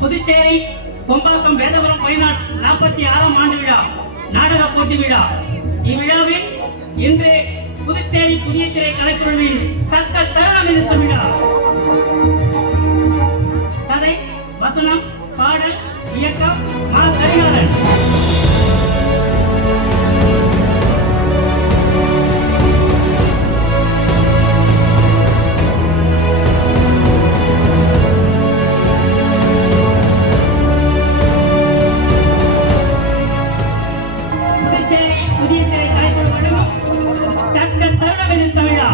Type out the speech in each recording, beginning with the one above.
Puducherry Kombakkam Vedapuram fine arts 46ஆம் ஆண்டு விழா நாடக போட்டி விழா. இவ்விழாவில் இன்று புதுச்சேரி புதிய திரை கலைக்குழுவின் தக்க தருணம் எதிர்த்த விழா. கதை, வசனம், பாடல், இயக்கம் மா. கரிகாலன். புதிய திரை கலைக்குழு தக்க தருணம் எதிர்த்த விழா.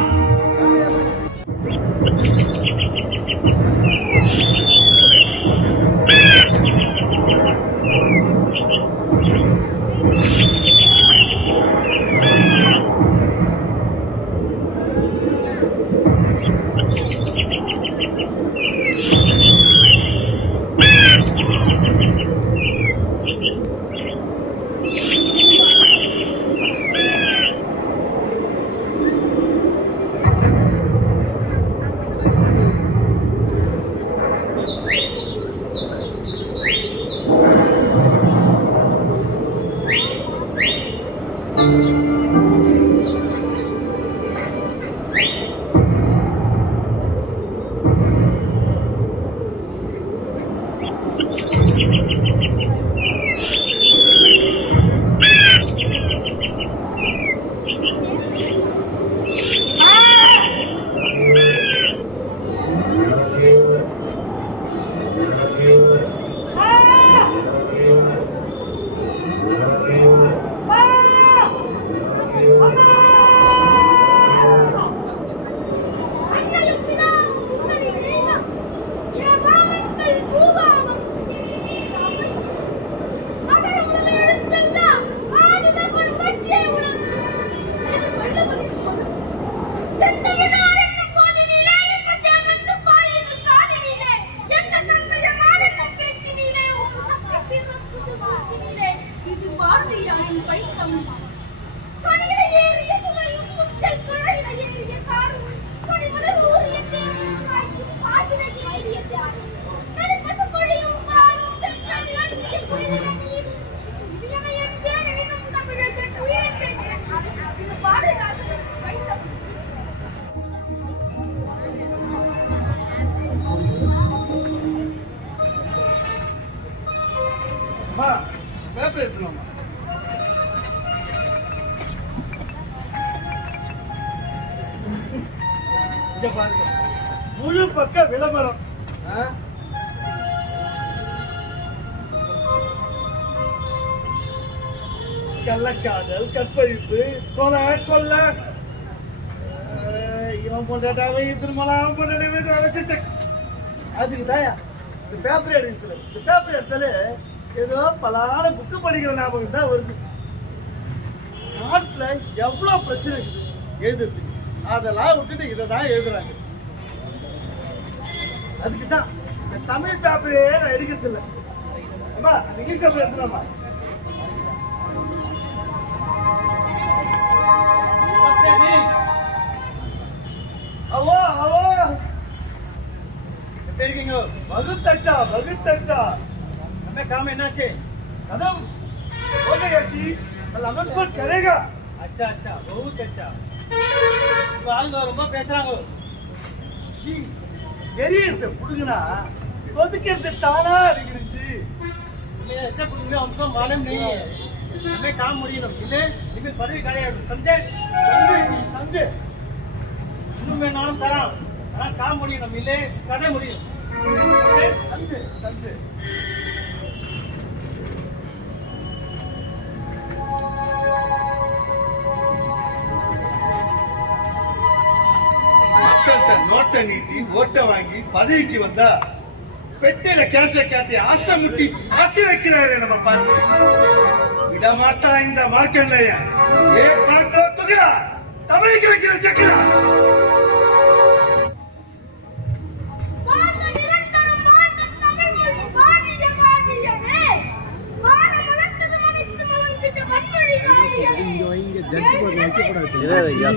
முழு பக்க விளம்பரம். கள்ளக்காதல், கற்பழிப்பு, கொலை, கொல்ல, இவன் போட்டாவே திருமணம், அவன் போட்டாவே. அதுக்குதான் இந்த பேப்பர் எடுக்கிறது. இந்த பேப்பர் எடுத்தாலே ஏதோ பலான புக்கு படிக்கிற ஞாபகம் தான் வருது. நாட்டுல எவ்வளவு பிரச்சனை இருக்குது எழுதுறது, அதெல்லாம் விட்டுட்டு இதை தான் எழுதுறாங்க. அதுக்கு தான் இந்த தமிழ் பேப்பரே நான் எடுக்கிறது இல்லை. அம்மா இங்கிலீஷ் பேப்பர் எடுத்துலாமா? அவோ அவோ எப்படி இருக்கீங்க? வகுத்தச்சா வகுத்தச்சா. நம்ம काम என்னாச்சு? கதம் ஓகே யாச்சி லமன் पर करेगा. अच्छा अच्छा बहुत अच्छा. ஆளுங்க ரொம்ப பேசுறாங்க. ஜி எரியறது புடுங்கனா கொதிக்கிறது தானா அடிக்குது. मैं ऐसे पुடுங்க हमको मालूम नहीं है. हमें काम முடியணும். இல்ல நீங்க பதவி காலியாகும். समझे? समझे जी समझे. இன்னும் நான் தரேன். ஆனா काम முடியணும். இல்ல கதை முடியும். समझे समझे. நோட்டை நீட்டி ஓட்ட வாங்கி பதவிக்கு வந்தா பெட்டையில கேஸ்ல காட்டி ஆசை முட்டி காட்டி வைக்கிறாரு. நம்ம பார்த்து விடமாட்டா இந்த மார்க்கெட்லய துகிறா தமிழுக்கு வைக்கிற செக்கிறா.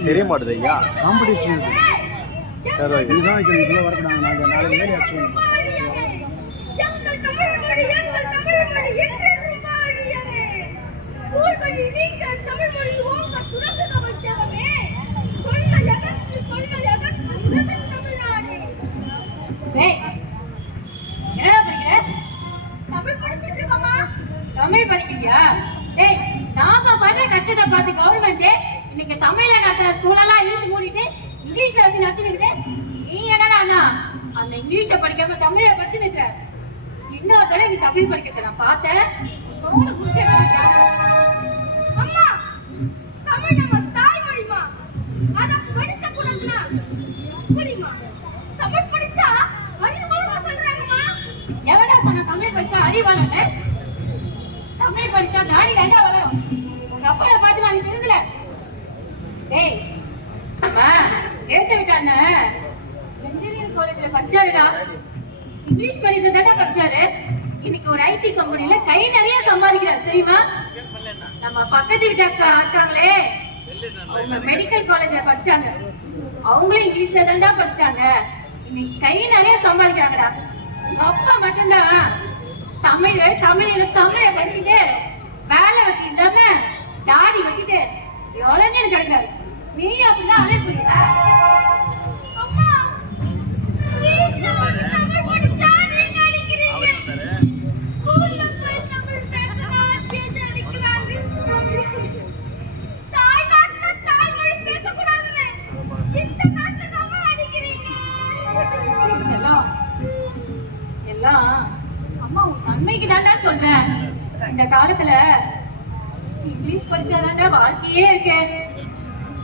தெரிய மாட்டேது ஐயா. காம்படிஷன் சரி இதுதான் வைக்கிறதுக்குள்ள வரக்கூடாது. நாங்கள் நாளைக்கு வேலை ஆக்சுவலி மொழி எங்கள் தமிழ் மொழி என்றென்றும் வாழியவே. சூழ்வழி நீங்கள் தமிழ் மொழி ஓங்க துறந்து தமிழ்ச்சகமே. கொள்கை அகற்று தமிழ்நாடு. என்னடா படிக்கிற? தமிழ் படிச்சுட்டு இருக்கோமா? தமிழ் படிக்கிறியா? டேய், நாம பண்ற கஷ்டத்தை பார்த்து கவர்மெண்ட் இன்னைக்கு தமிழ்ல நடத்துற ஸ்கூலெல்லாம் இழுத்து மூடிட்டு இங்கிலீஷ்ல வச்சு நடத்தினுக்குது. நீ என்னடா அண்ணா அந்த இங்கிலீஷ படிக்காம தமிழ படிச்சு நிற்கிற? இன்னொரு தடவை நீ தமிழ் படிக்கிறத நான் பார்த்தேன். தோணு குடிக்க அம்மா, தமிழ் நம்ம தாய்மொழிமா. அத படிக்க கூடாதுன்னா எப்படிமா? தமிழ் படிச்சா அறிவாளா சொல்றாங்கம்மா. எவடா சொன்ன தமிழ் படிச்சா அறிவாளன்னு? தமிழ் படிச்சா தாடி ரெண்டா வளரும். உங்க அப்பா பார்த்து நான் திருந்தல. டேய், அம்மா எடுத்து விட்டான இன்ஜினியரிங் காலேஜ்ல படிச்சாருடா. இங்கிலீஷ் படிச்சு தானே படிச்சாரு. இன்னைக்கு ஒரு ஐடி கம்பெனில கை நிறைய சம்பாதிக்கிறார் தெரியுமா? நம்ம பக்கத்து வீட்டு அக்கா இருக்காங்களே, அவங்க மெடிக்கல் காலேஜ்ல படிச்சாங்க. அவங்களும் இங்கிலீஷ்ல தான்டா படிச்சாங்க. இன்னைக்கு கை நிறைய சம்பாதிக்கிறாங்கடா. அப்பா மட்டும்தான் தமிழ் தமிழை படிச்சுட்டு வேலை வச்சு இல்லாம தாடி வச்சுட்டு எவ்வளவு நேரம் கிடைக்காது. நீ அப்படிதான் அலை புரியுதா? அம்மா, வீட்ல வந்து தமிழ் படிச்சா நீங்க அடிக்கிறீங்க. ஸ்கூல்ல போய் தமிழ் பேசினா டீச்சர் அடிக்கிறாங்க. தாய்நாட்டுல தாய்மொழி பேசக்கூடாதுன்னு இந்த நாட்டுல தான் அடிக்கிறீங்க. எல்லாம் அம்மா உன் நன்மைக்கு தாண்டா சொன்னேன். இந்த காலத்துல இங்கிலீஷ் படிச்சாதாண்டா வாழ்க்கையே இருக்கு.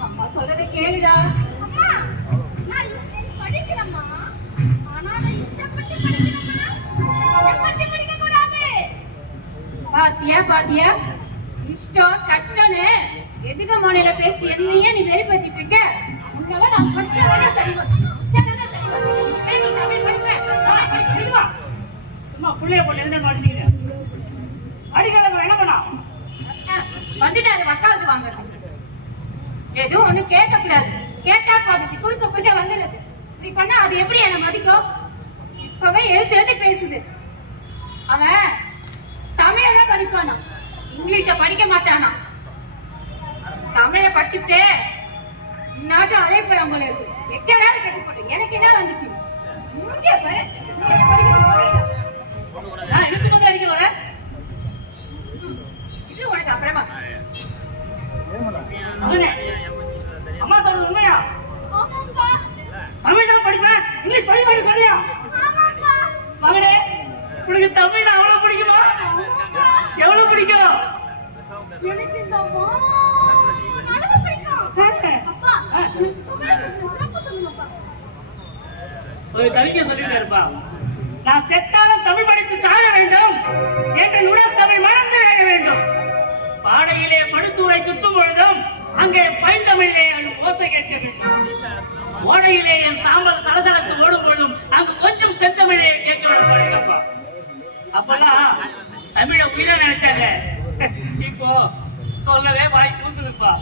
அம்மா சொல்றத கேளுடா. அம்மா, நான் இங்கிலீஷ் படிக்கிறேம்மா. ஆனா நான் இஷ்டப்பட்டு படிக்கிறேம்மா. இஷ்டப்பட்டு படிக்க கூடாது. பாத்தியா இஷ்டம் கஷ்டம்னு எதுக மொழியில பேசி என்னையே நீ வெளிப்படுத்திட்டு இருக்க. உன்னால நான் படிச்சாதானே சரி வரும். நீ தமிழ் படிப்பேன். சும்மா புள்ளைய போட்டு எந்த மாட்டீங்க அடிக்கிறத என்ன பண்ணா வந்துட்டாரு வக்காலத்து வாங்குறது. எதுவும் ஒண்ணு கேட்கக்கூடாது. கேட்டா போதும் குறுக்க வந்துடுது. இப்படி பண்ணா அது எப்படி என்ன மதிக்கும்? இப்பவே எழுத்து பேசுது. அவன் தமிழெல்லாம் படிப்பானா, இங்கிலீஷ படிக்க மாட்டானா. தமிழ படிச்சுட்டு நாட்டும் அதே போல போல இருக்கு. எக்கடாலும் கேட்டு போட்டு எனக்கு என்ன வந்துச்சு? எனக்கு வந்து அடிக்க வர இது உனக்கு அப்புறமா. அம்மா சொல்றது உண்மையா? ஆமாப்பா. தமிழ் தான் படிப்பேன், இங்கிலீஷ் படிப்பேன் சொல்லியா? ஆமாப்பா. மகனே, உனக்கு தமிழ் அவ்வளவு பிடிக்குமா? எவ்வளவு பிடிக்கும்? எனக்கு இந்த நடக்க பிடிக்கும். அப்பா, தமிழ் சிறப்பு சொல்லுங்கப்பா. ஒரு கவிதை சொல்லிட்டு இருப்பா, நான் செத்தாலும் தமிழ் படித்து சாக வேண்டும் என்று நுழல் தமிழ் மறந்து விட வேண்டும். பாடையிலே படுத்தூரை சுற்றும் பொழுதும் அங்கே பைந்தமிழிலே ஓசை கேட்க வேண்டும். ஓடையிலே என் சாம்பல் சலசலத்து ஓடும் பொழுதும் அங்கு கொஞ்சம் செந்தமிழே கேட்க விடப்பா. அப்பெல்லாம் தமிழ உயிரை நினைச்சாங்க. இப்போ சொல்லவே வாய் பூசுதுப்பா.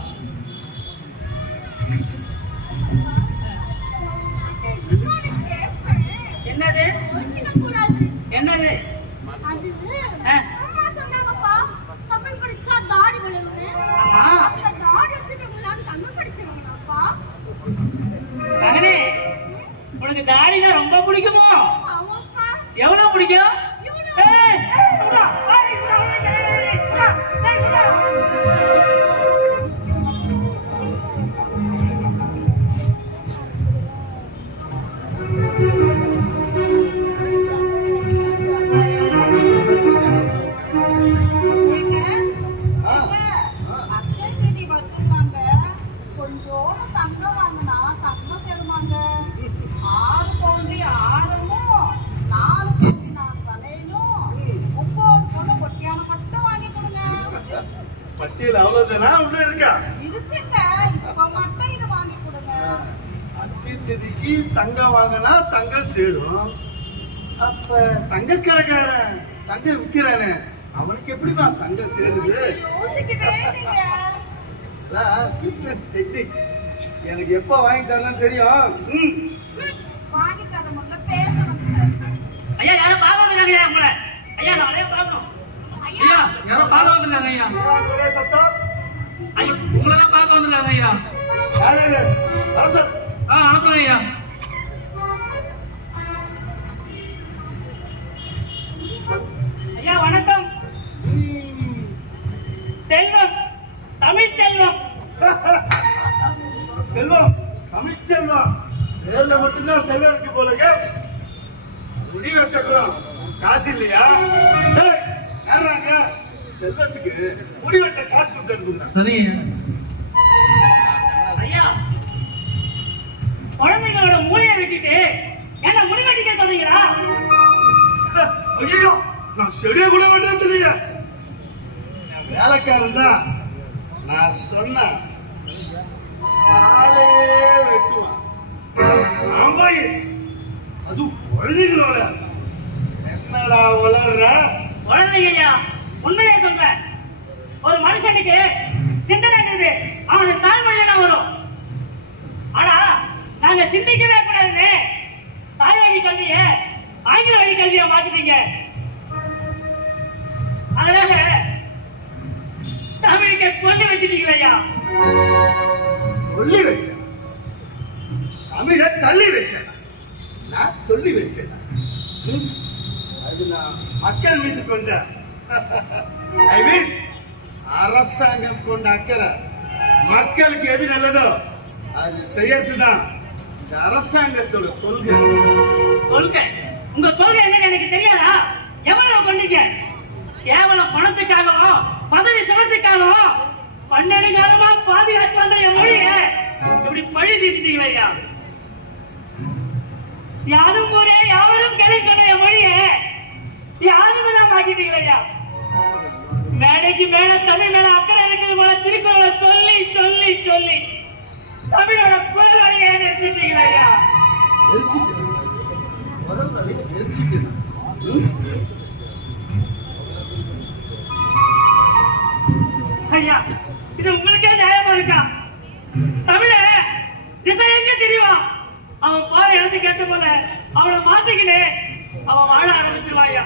என்னது என்னது? அது அம்மா சொன்னாங்கப்பா, தமிழ் படிச்சா தாடி வளரும்னு. அந்த தாடி வச்சுட்டு தமிழ் படிச்சவங்கப்பா. மகனே, உனக்கு தாடினா ரொம்ப பிடிக்குமோ? ஆமாப்பா. எவ்வளவு பிடிக்கும்? கொஞ்சோட தங்கம் வாங்கினா தங்கம் பெறுமாங்க. 6 பவுண்டி ஆரமும் 4 பவுண்டி நான் தலையிலும் 9 பவுண்டி பொட்டியான மட்டும் வாங்கி கொடுங்க. பட்டியல் அவ்வளவுதானா உள்ள இருக்கா? இருக்குங்க, இப்ப மட்டும் இது வாங்கி கொடுங்க. அச்சீதிக்கு தங்கம் வாங்கினா தங்கம் சேரும். அப்ப தங்க கடைக்காரன் தங்கம் விற்கிறானே அவனுக்கு எப்படிமா தங்கம் சேருது? யோசிக்கவே இல்லைங்க. பிசினஸ் டெக்னிக் எனக்கு எப்ப வாங்கி தரலாம் தெரியும். வாங்கி தர முதல்ல பேசணும். ஐயா யாரும் பாவம் உங்களை ஐயா நான் யாரோ பார்க்க வந்திருக்காங்க ஐயா. ஒரே சத்தம். ஐயா உங்களை தான் பார்க்க வந்திருக்காங்க ஐயா. யாரு அரசன்? அனுப்புறேன் ஐயா. ஐயா வணக்கம். செல்வம், தமிழ் செல்வம். செல்வம், தமிழ் செல்வம். பேர்ல மட்டும்தான் செல்வம் இருக்கு போலங்க. முடி வெட்டணும் காசு இல்லையா? ஏய், யாராங்க செல்வத்துக்கு முடி வெட்ட காசு கொடுத்துருக்குங்க? சரி ஐயா. குழந்தைங்களோட மூளையை வெட்டிட்டு என்ன முடி வெட்டிக்க சொல்றீங்களா? ஐயோ, நான் செடியை கூட வெட்டுறது இல்லையா? வேலைக்காரன் தான். நான் சொன்ன ஆளையே வெட்டுவான். நான் போய் அது குழந்தைங்களோட என்னடா வளர்ற? குழந்தைங்க ஐயா, உண்மையா சொல்றேன். ஒரு மனுஷனுக்கு சிந்தனை இருக்குது, அவனுக்கு தாய்மொழியில தான் வரும். ஆனா நாங்க சிந்திக்கவே கூடாதுன்னு தாய் வழி கல்விய ஆங்கில வழி கல்வியா மாத்திட்டீங்க. அதனால தமிழுக்கு கொண்டு வச்சிட்டீங்களா ஐயா? சொல்லி வச்சேன், தமிழ தள்ளி வச்சேன், நான் சொல்லி வச்சேன். அது நான் மக்கள் மீது கொண்ட ஐ மீன் அரசாங்கம் கொண்ட அக்கறை. மக்களுக்கு எது நல்லதோ அது செய்யறதுதான் இந்த அரசாங்கத்தோட கொள்கை. கொள்கை? உங்க கொள்கை என்னன்னு எனக்கு தெரியாதா? எவ்வளவு கொண்டீங்க? கேவலம் பணத்துக்காகவும் பதவி சுகத்துக்காகவும் 12 காலமா பாதுகாத்து வந்த என் மொழிய இப்படி பழி தீர்த்தீங்களா ஐயா? யாரும் ஊரே யாவரும் கலை சொன்ன என் மொழிய யாரும் எல்லாம் ஆக்கிட்டீங்களா ஐயா? மேடைக்கு மேல தமிழ் மேல அக்கறை இருக்குது போல திருக்குறளை சொல்லி சொல்லி சொல்லி தமிழோட பொருளையே நிறுத்திட்டீங்களா ஐயா? ஐயா, இது உங்களுக்கே நியாயமா இருக்கா? தமிழ திசை எங்க தெரியும், அவன் போற இடத்துக்கு ஏத்த போல அவனை மாத்திக்கினே அவன் வாழ ஆரம்பிச்சிருவான் ஐயா.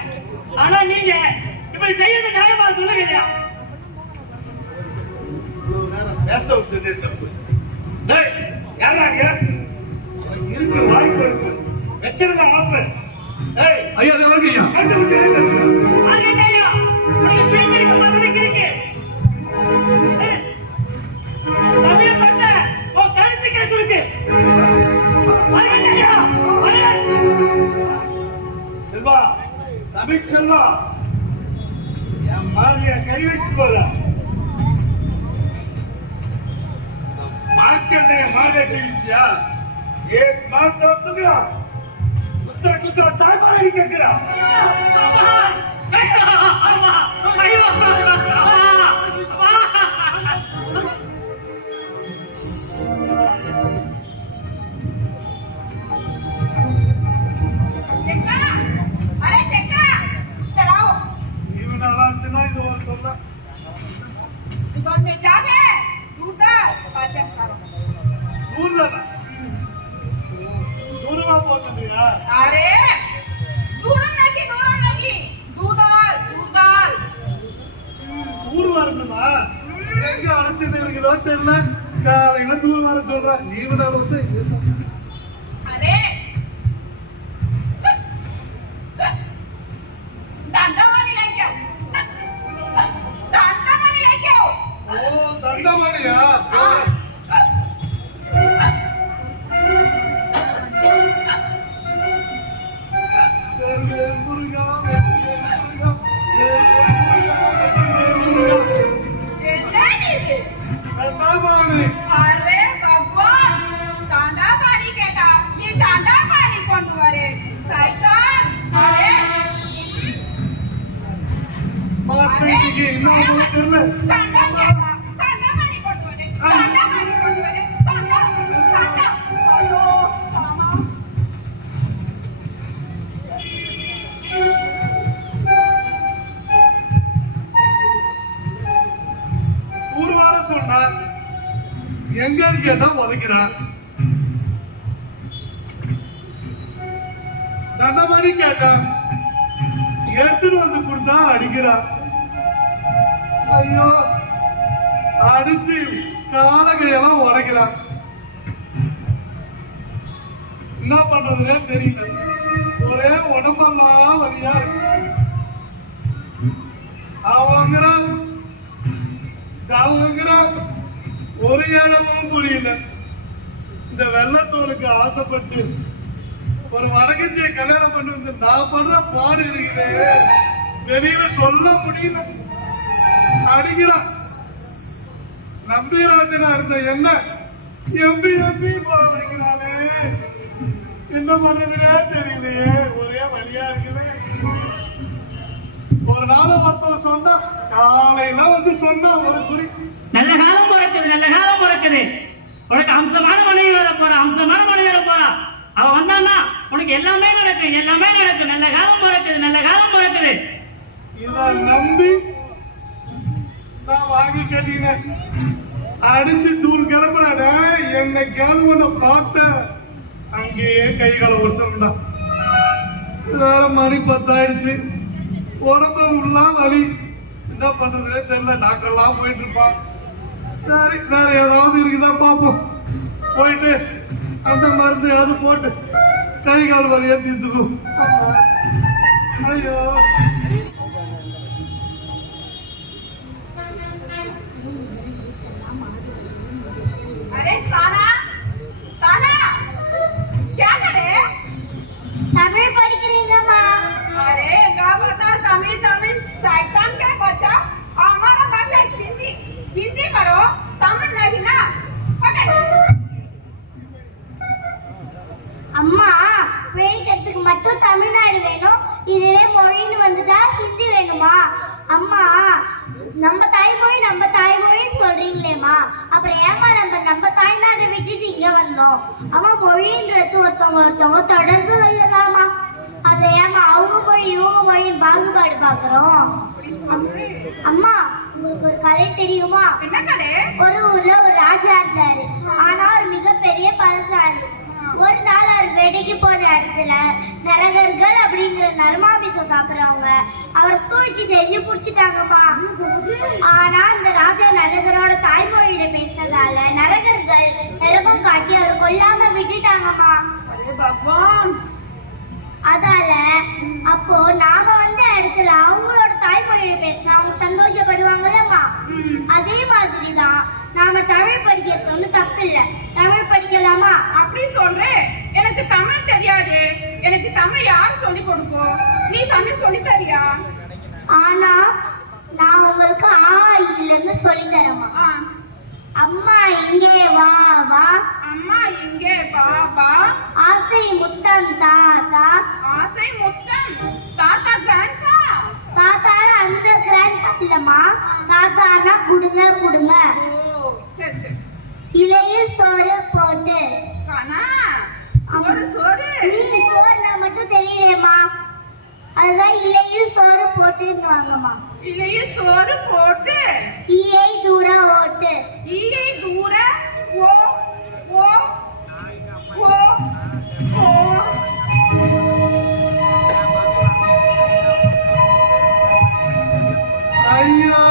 ஆனா நீங்க இப்படி செய்யறது நியாயமா சொல்லுங்க ஐயா? பேச விட்டதே தப்பு. டேய், யாராங்க? இருக்கு வாய்ப்பு இருக்கு, வெக்கிறத ஆப்பு. டேய், ஐயா அது வரைக்கும் ஐயா. கண்டுபிடிச்சே தப்பு. வாங்க ஐயா, உனக்கு பிடிச்சிருக்க பதவிக்கு இருக்கு. தமிழ தொட்ட உன் கழுத்துக்கு சுருக்கு. வாங்க ஐயா, வாங்க. செல்வா, தமிழ் செல்வா, என் மாறிய கை வச்சு போற மார்க்கெட்டை மாறிய கை வச்சியா? ஏக் மார்க்க ஒத்துக்கிறா, குத்துற குத்துற தாய்மாரி கேட்கிறா. अरे चक्रा चलाओ இவனாலாம் சின்ன இது ஒரு சொல்ல दुकान में जाके दूधा पाचन करो ஊர்ல தூரமா போச்சுயா? अरे दूरम नहीं दूधाल ஊர் வரணுமா? எங்க அழைச்சிட்டு இருக்குதோ தெரியல. காலையில தூர் வர சொல்ற நீ வந்து अरे दंडवानी लेके आओ ஓ தண்டமணியா? अरे भगवान दांडा पानी कहता ये दांडा पानी कौन करे शैतान अरे மாட்டிக்கு இன்னும் தெரியல. दांडा कहता दांडा पानी कौन करे दांडा अयो मामा ஊர் வர சொன்னா எங்கன்னு கேட்டா உதைக்கிறான். தண்டமணி கேட்டா எடுத்துட்டு வந்து கொடுத்தா அடிக்கிறான். ஐயோ அடிச்சு காலகையெல்லாம் உடைக்கிறான். என்ன பண்றதுனே தெரியல. ஒரே உடம்பெல்லாம் வலியா இருக்கு. அவங்கிறான் ஒரு இடமும் புரியல. இந்த வெள்ளத்தோலுக்கு ஆசைப்பட்டு ஒரு வடக்கஞ்சியை கல்யாணம் பண்ணி வந்து நான் பண்ற பாடு இருக்குது வெளியில சொல்ல முடியல. அடிக்கிறான். நம்பிராஜனா இருந்த என்ன எம்பி போட வைக்கிறானே. என்ன பண்றதுனே தெரியலையே. ஒரே வழியா இருக்குது. ஒரு நாள் ஒருத்தவங்க சொன்னா காலையில வந்து சொன்னா ஒரு குறி நல்ல காலம் பிறக்குது, நல்ல காலம் பிறக்குது. உனக்கு அம்சமான மனைவி வர போறா, அம்சமான மனைவி வர போறா. அவ வந்தான்னா உனக்கு எல்லாமே நடக்கும், எல்லாமே நடக்கும். நல்ல காலம் பிறக்குது, நல்ல காலம் பிறக்குது. இத நம்பி நான் வாங்கி கட்டினேன். அடிச்சு தூள் கிளம்புறாட. என்னைக்காவது உன்னை பார்த்த அங்கேயே கை கால உடச்சா. வேற மணி 10 ஆயிடுச்சு. உடம்பு உள்ளாம் வலி. என்ன பண்றதுனே தெரியல. டாக்டர் எல்லாம் போயிட்டு இருப்பான். சரி வேற ஏதாவது இருக்குதா பாப்போம். போயிட்டு அந்த மருந்து அது போட்டு கை கால் வலியா தீர்த்துக்கும். ஐயோ अरे साना साना क्या करे तमिल படிக்கிறீங்கம்மா अरे क्या बता तमिल तमिल शैतान के बच्चा हमारा भाषा हिंदी हिंदी करो तमिल नहीं ना அம்மா வேலைக்கு மட்டும் தமிழ்நாடு வேணும். இதுவே மொழின்னு வந்துட்டா ஹிந்தி வேணுமா? அம்மா நம்ம தாய்மொழின்னு சொல்றீங்களேம்மா, அப்புறம் ஏமா நம்ம தாய்நாட்டை விட்டுட்டு இங்க வந்தோம்? அம்மா மொழின்றது ஒருத்தவங்க தொடர்புகள்லதாம்மா. அதை ஏமா அவங்க மொழி இவங்க மொழின்னு பாகுபாடு பாக்குறோம்? அம்மா உங்களுக்கு ஒரு கதை தெரியுமா? என்ன கதை? ஒரு ஊர்ல ஒரு ராஜா இருந்தாரு. ஆனா ஒரு மிகப்பெரிய பலசாலி. ஒரு நாள் அவர் வேட்டைக்கு போன இடத்துல நரகர்கள் அப்படிங்கிற நரமாமிசம் சாப்பிடுறவங்க அவரை சூழ்ச்சி செஞ்சு புடிச்சிட்டாங்கம்மா. ஆனா அந்த ராஜா நரகரோட தாய்மொழியில பேசினதால நரகர்கள் நரகம் காட்டி அவரை கொல்லாம விட்டுட்டாங்கம்மா. அதால அப்போ நாம வந்த இடத்துல அவங்களோட தாய்மொழியை பேசினா அவங்க சந்தோஷப்படுவாங்கல்லம்மா. அதே மாதிரிதான் நாம தமிழ் படிக்கிறது ஒண்ணு தப்பு இல்ல. தமிழ் படிக்கலாமா? அப்படி சொல்றேன். எனக்கு தமிழ் தெரியாது. எனக்கு தமிழ் யார் சொல்லி கொடுக்கும்? நீ தமிழ் சொல்லி தரியா? ஆனா நான் உங்களுக்கு ஆயில இருந்து சொல்லி தரேமா. அம்மா இங்கே வா வா, அம்மா இங்கே வா வா, ஆசை முத்தம் தாத்தா, ஆசை முத்தம் தாத்தா கிராண்ட்பா. தாத்தானா அந்த கிராண்ட்பா இல்லம்மா, தாத்தானா குடுங்க குடுங்க. ஓ சரி சரி. இலையில் சோறு போட்டு. கானா சோறு சோறு. நீ சோறுனா மட்டும் தெரியுதேம்மா, அதுதான் இலையில் சோறு போட்டுன்னு வாங்கம்மா. இலையில் சோறு போட்டு ஈயை தூர ஓட்டு. ஈயை தூர ஓ ஓ ஓ ஓ. ஐயோ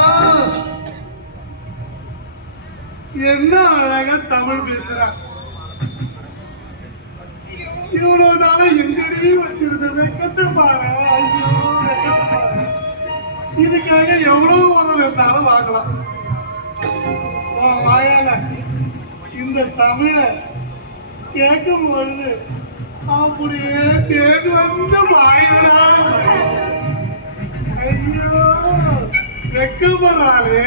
என்ன அழகா தமிழ் பேசுறான். இவ்வளவு நாள எங்கடி வச்சிருந்த வெக்கத்தை பாரு. ஐயோ வெக்கத்தை பாரு. இதுக்காக எவ்வளவு உதவி இருந்தாலும் வாங்கலாம். வாயால இந்த தமிழ கேட்கும் பொழுது அப்படியே கேட்டு வந்து வாயிரா. ஐயோ வெக்கப்படுறாளே.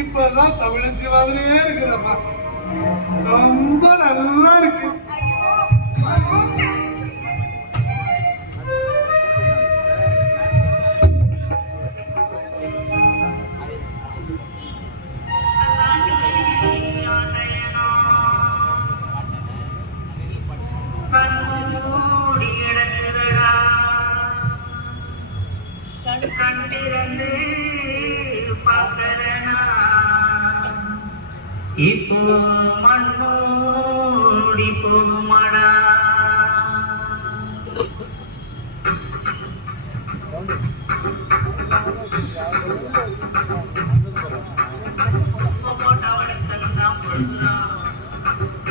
இப்பதான் தமிழச்சி மாதிரியே இருக்கிறப்பா. ரொம்ப நல்லா இருக்கு. இப்போ மண்ணோடி போகுமாடா.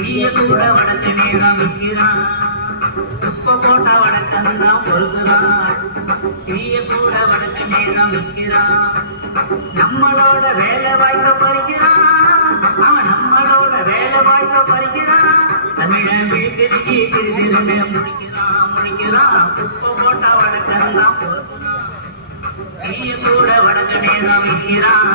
தீய கூட வடக்கனே தான் விற்கிறான் உப்ப போட்டா வடக்கந்தான் பொறுக்குறான் தீய கூட வடக்கனே தான் விற்கிறான் நம்மளோட வேலை வாய்ப்பை பறிக்கிறான் அவன் நம்மளோட வேலை வாய்ப்பை பறிக்கிறான் தமிழன் வீட்டுக்கு திருதிருந்த முடிக்கிறான் உப்ப போட்டா வடக்கந்தான் பொறுக்குறான் தீய கூட வடக்கனே தான் விற்கிறான்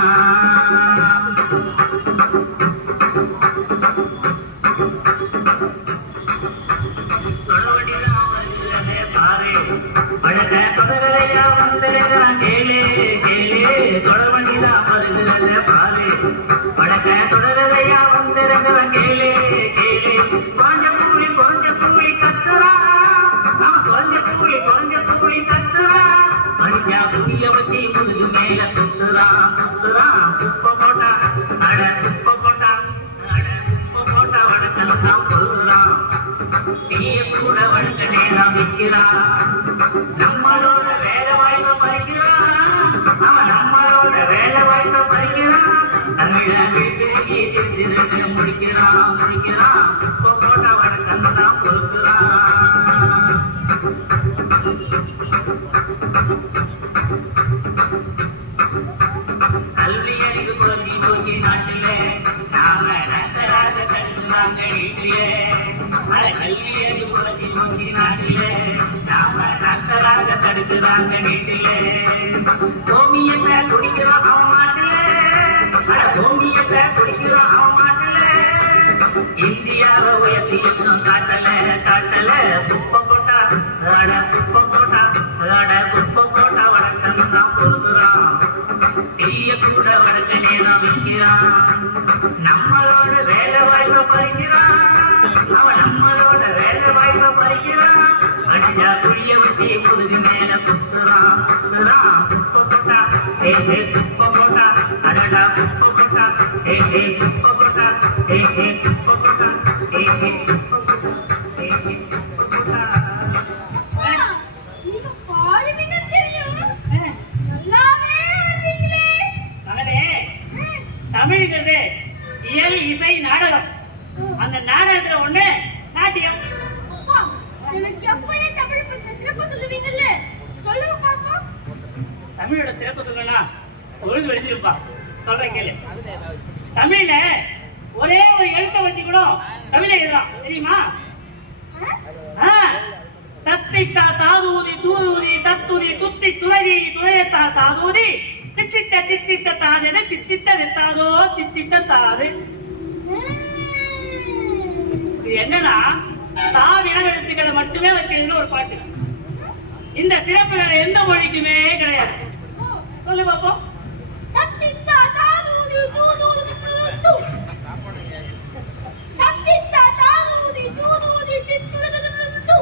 நம்மளோட வேலை வாய்ப்பை பறிக்கிறான் அவன் நம்மளோட வேலை வாய்ப்பை பறிக்கிறான் தமிழ வீட்டுக்கு திருந்திருந்து முடிக்கிறான் உப்ப போட்ட வடக்கந்தான் பொறுக்கிறான் கல்வி அறிவு போச்சு நாட்டிலே நாம நத்தராக தடுக்கிறாங்க வீட்டிலே கல்வி அறிவு போச்சு நாட்டிலே தடுக்கிறாங்க வீட்டிலே கோமியத்தை குடிக்கிறான் அவன் மாட்டிலே கோமியத்தை குடிக்கிறான் அவன் மாட்டிலே இந்தியாவை உயர்த்தி இன்னும் காட்டல குப்பை போட்டா வடக்கம் தான் பொறுக்கிறான் தீய கூட வடக்கனே தான் விற்கிறான் நம்மளோட வேலை வாய்ப்பை பறிக்கிறான் அவன் நம்மளோட வேலை வாய்ப்பை பறிக்கிறான் அடியா குழிய வச்சு முதுகு மேல குத்துறான் குப்பை போட்டா குப்பை போட்டா அடடா குப்பை போட்டா குப்பை போட்டா குப்பை போட்டா நீங்க பாடுவீங்க தெரியும் நல்லாவே ஆடுறீங்களே மகனே தமிழ்ங்கிறது இயல் இசை நாடகம் அந்த நாடகத்துல ஒண்ணு நாட்டியம் அப்பா, எனக்கு எப்பயே தமிழ் பத்தி சிறப்பு சொல்லுவீங்கல்ல சொல்லுங்க பாப்பா தமிழோட சிறப்பு சொல்லணும்னா ஒழுங்கு எழுதிருப்பா சொல்றேன் கேளு தமிழ்ல ஒரே ஒரு எழுத்தை வச்சு கூட கவிதை எழுதலாம் தெரியுமா தத்தித்தா தாதூதி தூதூதி தத்துதி துத்தி துறைதி துறையத்தா தாதூதி தித்தித்த தாதென தித்தித்த வெத்தாதோ தித்தித்த தாது இது என்னன்னா தாவிடம் எழுத்துக்களை மட்டுமே வச்சு எழுதுற ஒரு பாட்டு இந்த சிறப்பு வேற எந்த மொழிக்குமே கிடையாது சொல்லு பாப்போம் தத்தித்தா தாதூதி தூதூதி துத்து தத்தித்தா தாதூதி தூதூதி தித்துது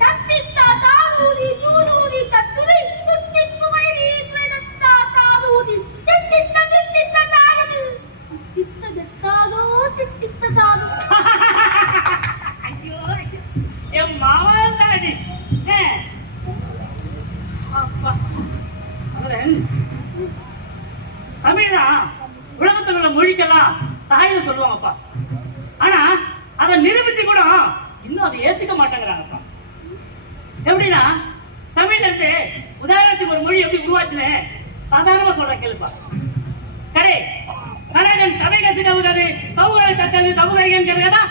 தத்தித்தா தாதூதி தூதூதி தத்துதி துத்தி துவைதி துவைதத்தா தாதூதி தித்தித்த தாது தித்தித்த தாதோ தித்தித்த தாது ஐயோ என் மாவன் தாடி அப்பா தமிழ்தான் உலகத்தில் உள்ள மொழிக்கெல்லாம் தாயில சொல்லுவாங்கப்பா ஆனா அதை நிரூபிச்சு கூட இன்னும் அதை ஏத்துக்க மாட்டேங்கிறாங்கப்பா எப்படின்னா தமிழ்ல இருந்து உதாரணத்துக்கு ஒரு மொழி எப்படி உருவாச்சுல சாதாரணமா சொல்றேன் கேளுப்பா கடைகன் கதை கசி கவுகிறது கவுகளை தட்டது கவுகரிகன் கிடையாதா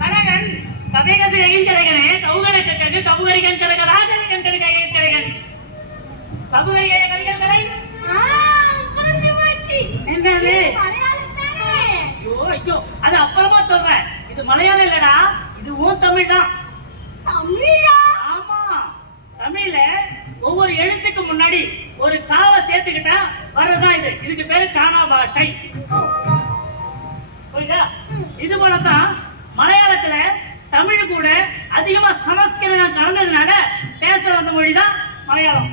கடைகன் கதை கசி கடைகனே கவுகளை தட்டது கவுகரிகன் கிடைக்கதா கடைகன் கடைகன் கவுகரிகை கடைகள் கடை புரிஞ்சு போச்சு என்னது மலையாளம் தானே ஐயோ அது அப்புறமா சொல்றேன் இது மலையாளம் இல்லடா இதுவும் தமிழ் தான் தமிழா ஆமா தமிழ்ல ஒவ்வொரு எழுத்துக்கு முன்னாடி ஒரு காவை சேர்த்துக்கிட்டா வர்றதுதான் இதுக்கு பேரு கானா பாஷை புரியுதா இது போலதான் மலையாளத்துல தமிழ் கூட அதிகமா சமஸ்கிருதம் கலந்ததுனால பேச வந்த மொழிதான் மலையாளம்